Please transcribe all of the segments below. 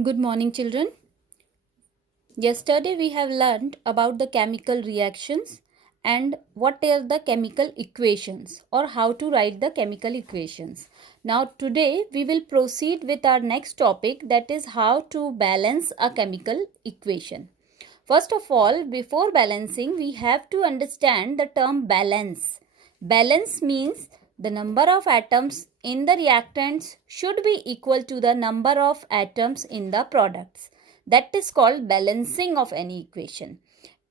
Good morning, children. Yesterday we have learned about the chemical reactions and what are the chemical equations or how to write the chemical equations. Now today we will proceed with our next topic, that is how to balance a chemical equation. First of all, before balancing, we have to understand the term balance. Balance means the number of atoms in the reactants should be equal to the number of atoms in the products. That is called balancing of any equation.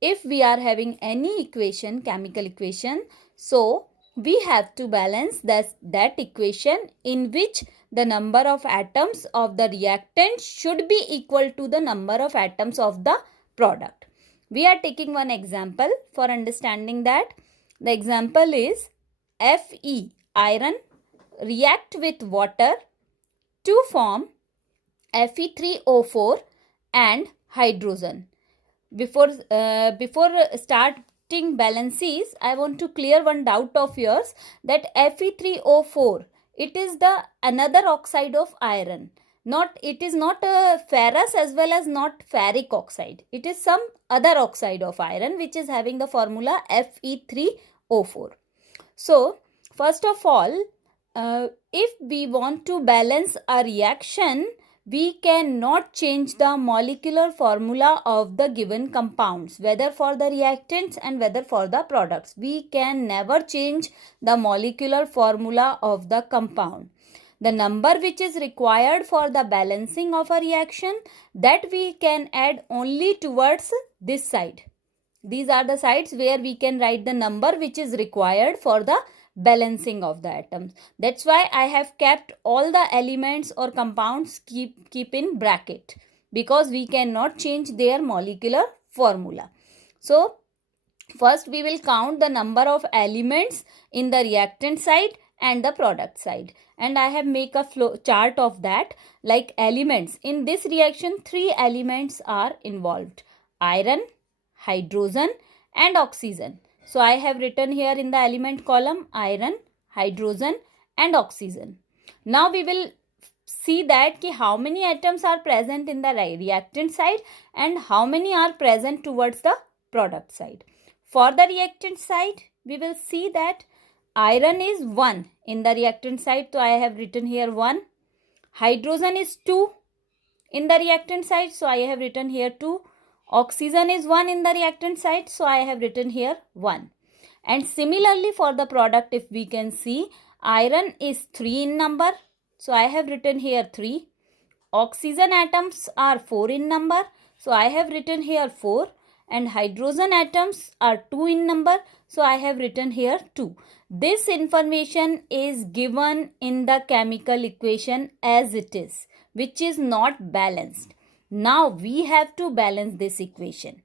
If we are having any equation, chemical equation, so we have to balance that equation in which the number of atoms of the reactant should be equal to the number of atoms of the product. We are taking one example for understanding that. The example is Fe, iron, react with water to form Fe3O4 and hydrogen. Before starting balances, I want to clear one doubt of yours, that Fe3O4, it is the another oxide of iron. It is not a ferrous as well as not ferric oxide. It is some other oxide of iron which is having the formula Fe3O4. So first of all, if we want to balance a reaction, we cannot change the molecular formula of the given compounds, whether for the reactants and whether for the products. We can never change the molecular formula of the compound. The number which is required for the balancing of a reaction, that we can add only towards this side. These are the sides where we can write the number which is required for the balancing of the atoms. That's why I have kept all the elements or compounds keep in bracket, because we cannot change their molecular formula. So first we will count the number of elements in the reactant side and the product side, and I have make a flow chart of that. Like elements in this reaction, 3 elements are involved: iron, hydrogen and oxygen. So I have written here in the element column iron, hydrogen and oxygen. Now we will see that how many atoms are present in the reactant side and how many are present towards the product side. For the reactant side, we will see that iron is 1 in the reactant side, so I have written here 1. Hydrogen is 2 in the reactant side, so I have written here 2. Oxygen is 1 in the reactant side, so I have written here 1. And similarly for the product, if we can see, iron is 3 in number, so I have written here 3. Oxygen atoms are 4 in number, so I have written here 4. And hydrogen atoms are 2 in number, so I have written here 2. This information is given in the chemical equation as it is, which is not balanced. Now we have to balance this equation.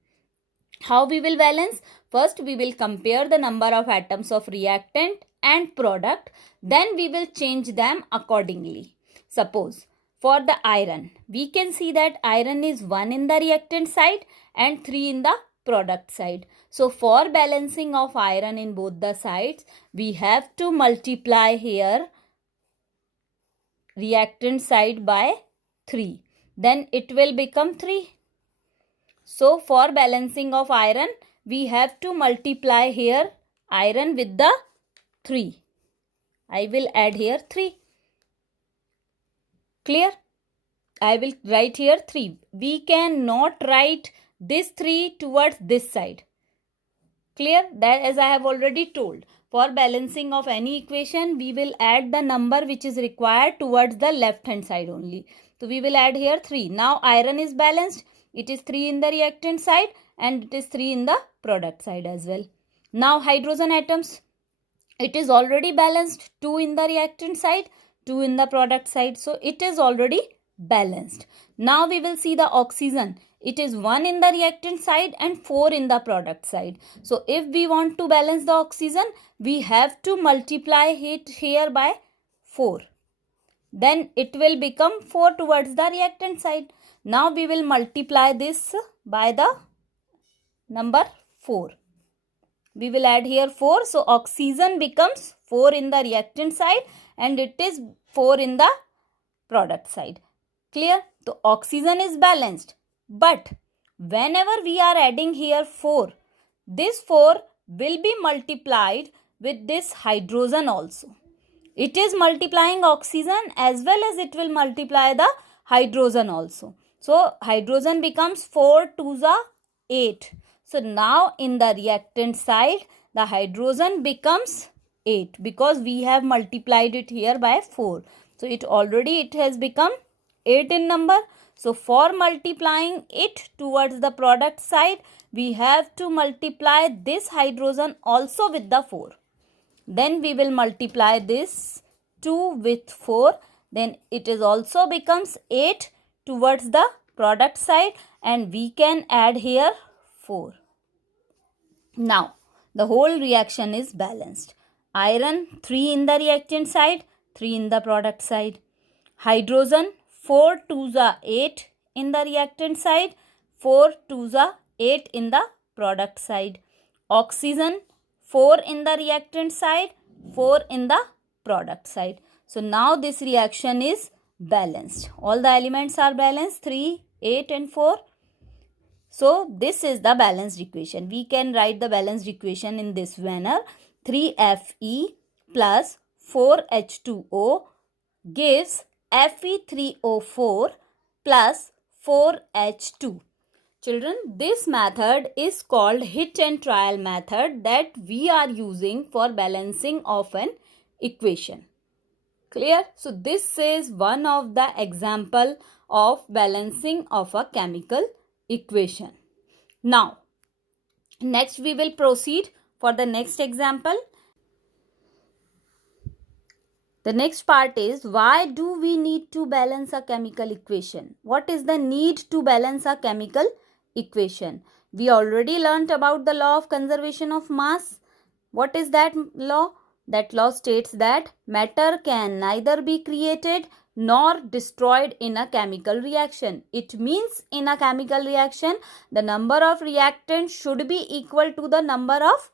How we will balance? First we will compare the number of atoms of reactant and product, then we will change them accordingly. Suppose for the iron, we can see that iron is 1 in the reactant side and 3 in the product side. So for balancing of iron in both the sides, we have to multiply here reactant side by 3. Then it will become 3. So for balancing of iron, we have to multiply here iron with the 3. I will add here 3. Clear? I will write here 3. We cannot write this 3 towards this side. Clear? That, as I have already told, for balancing of any equation, we will add the number which is required towards the left hand side only. So we will add here 3. Now iron is balanced. It is 3 in the reactant side and it is 3 in the product side as well. Now hydrogen atoms, it is already balanced. 2 in the reactant side, 2 in the product side. So it is already balanced. Now we will see the oxygen. It is 1 in the reactant side and 4 in the product side. So if we want to balance the oxygen, we have to multiply it here by 4. Then it will become 4 towards the reactant side. Now we will multiply this by the number 4. We will add here 4. So oxygen becomes 4 in the reactant side and it is 4 in the product side. Clear? So oxygen is balanced. But whenever we are adding here 4, this 4 will be multiplied with this hydrogen also. It is multiplying oxygen as well as it will multiply the hydrogen also. So hydrogen becomes 4 2s are 8. So now in the reactant side, the hydrogen becomes 8 because we have multiplied it here by 4. So it has become 8 in number. So for multiplying it towards the product side, we have to multiply this hydrogen also with the 4. Then we will multiply this 2 with 4. Then it is also becomes 8 towards the product side, and we can add here 4. Now the whole reaction is balanced. Iron 3 in the reactant side, 3 in the product side. Hydrogen 4 2s are 8 in the reactant side, 4 2s are 8 in the product side. Oxygen 4 in the reactant side, 4 in the product side. So now this reaction is balanced. All the elements are balanced, 3, 8 and 4. So this is the balanced equation. We can write the balanced equation in this manner. 3Fe plus 4H2O gives Fe3O4 plus 4H2. Children, this method is called hit and trial method that we are using for balancing of an equation. Clear? So this is one of the example of balancing of a chemical equation. Now, next we will proceed for the next example. The next part is, why do we need to balance a chemical equation? What is the need to balance a chemical equation? We already learnt about the law of conservation of mass. What is that law? That law states that matter can neither be created nor destroyed in a chemical reaction. It means in a chemical reaction, the number of reactants should be equal to the number of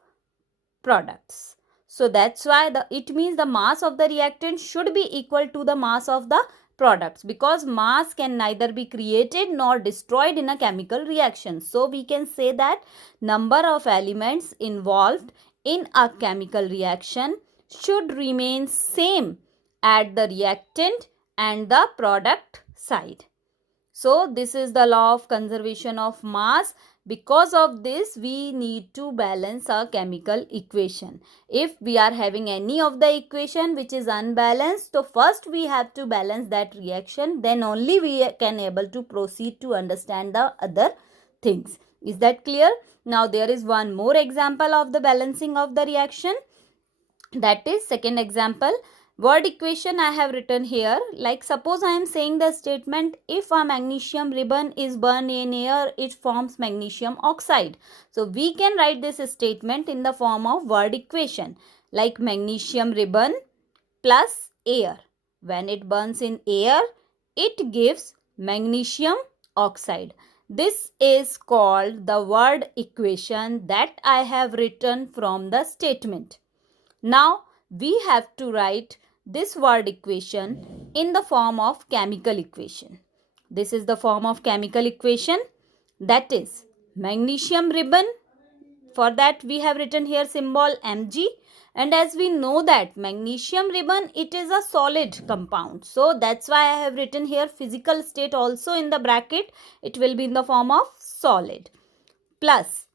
products. So that's why it means the mass of the reactant should be equal to the mass of the products, because mass can neither be created nor destroyed in a chemical reaction. So we can say that number of elements involved in a chemical reaction should remain same at the reactant and the product side. So this is the law of conservation of mass. Because of this, we need to balance a chemical equation. If we are having any of the equation which is unbalanced, so first we have to balance that reaction, then only we can able to proceed to understand the other things. Is that clear? Now there is one more example of the balancing of the reaction. That is second example. Word equation I have written here. Like suppose I am saying the statement, if a magnesium ribbon is burned in air, it forms magnesium oxide. So we can write this statement in the form of word equation, like magnesium ribbon plus air. When it burns in air, it gives magnesium oxide. This is called the word equation that I have written from the statement. Now we have to write this word equation in the form of chemical equation. This is the form of chemical equation, that is magnesium ribbon. For that we have written here symbol Mg, and as we know that magnesium ribbon, it is a solid compound. So that's why I have written here physical state also in the bracket. It will be in the form of solid. Plus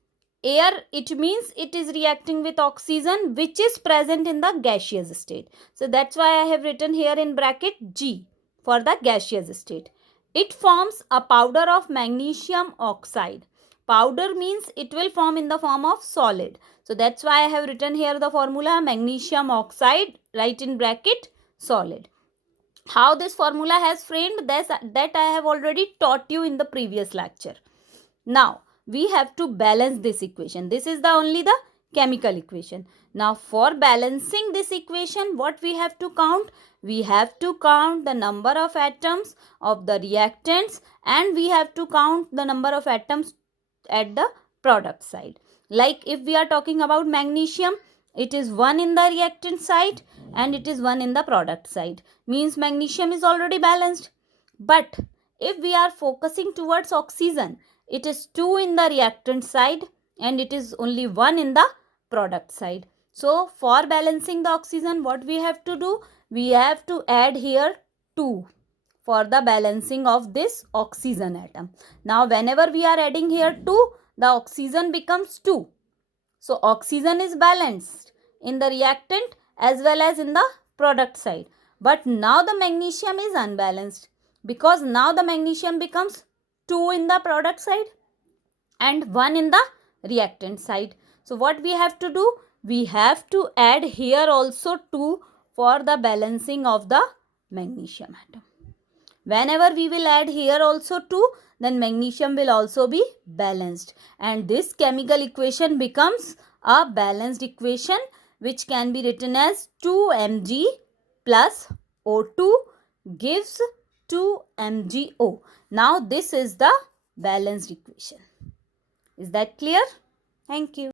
air, it means it is reacting with oxygen which is present in the gaseous state. So that's why I have written here in bracket G for the gaseous state. It forms a powder of magnesium oxide. Powder means it will form in the form of solid. So that's why I have written here the formula magnesium oxide, right in bracket solid. How this formula has framed, that I have already taught you in the previous lecture. Now we have to balance this equation. This is the only the chemical equation. Now for balancing this equation, what we have to count? We have to count the number of atoms of the reactants, and we have to count the number of atoms at the product side. Like if we are talking about magnesium, it is 1 in the reactant side and it is 1 in the product side. Means magnesium is already balanced. But If we are focusing towards oxygen, it is 2 in the reactant side and it is only 1 in the product side. So for balancing the oxygen, what we have to do? We have to add here 2 for the balancing of this oxygen atom. Now whenever we are adding here 2, the oxygen becomes 2. So oxygen is balanced in the reactant as well as in the product side. But now the magnesium is unbalanced, because now the magnesium becomes 2 in the product side and 1 in the reactant side. So what we have to do? We have to add here also 2 for the balancing of the magnesium atom. Whenever we will add here also 2, then magnesium will also be balanced. And this chemical equation becomes a balanced equation, which can be written as 2Mg plus O2 gives 2MgO. Now this is the balanced equation. Is that clear? Thank you.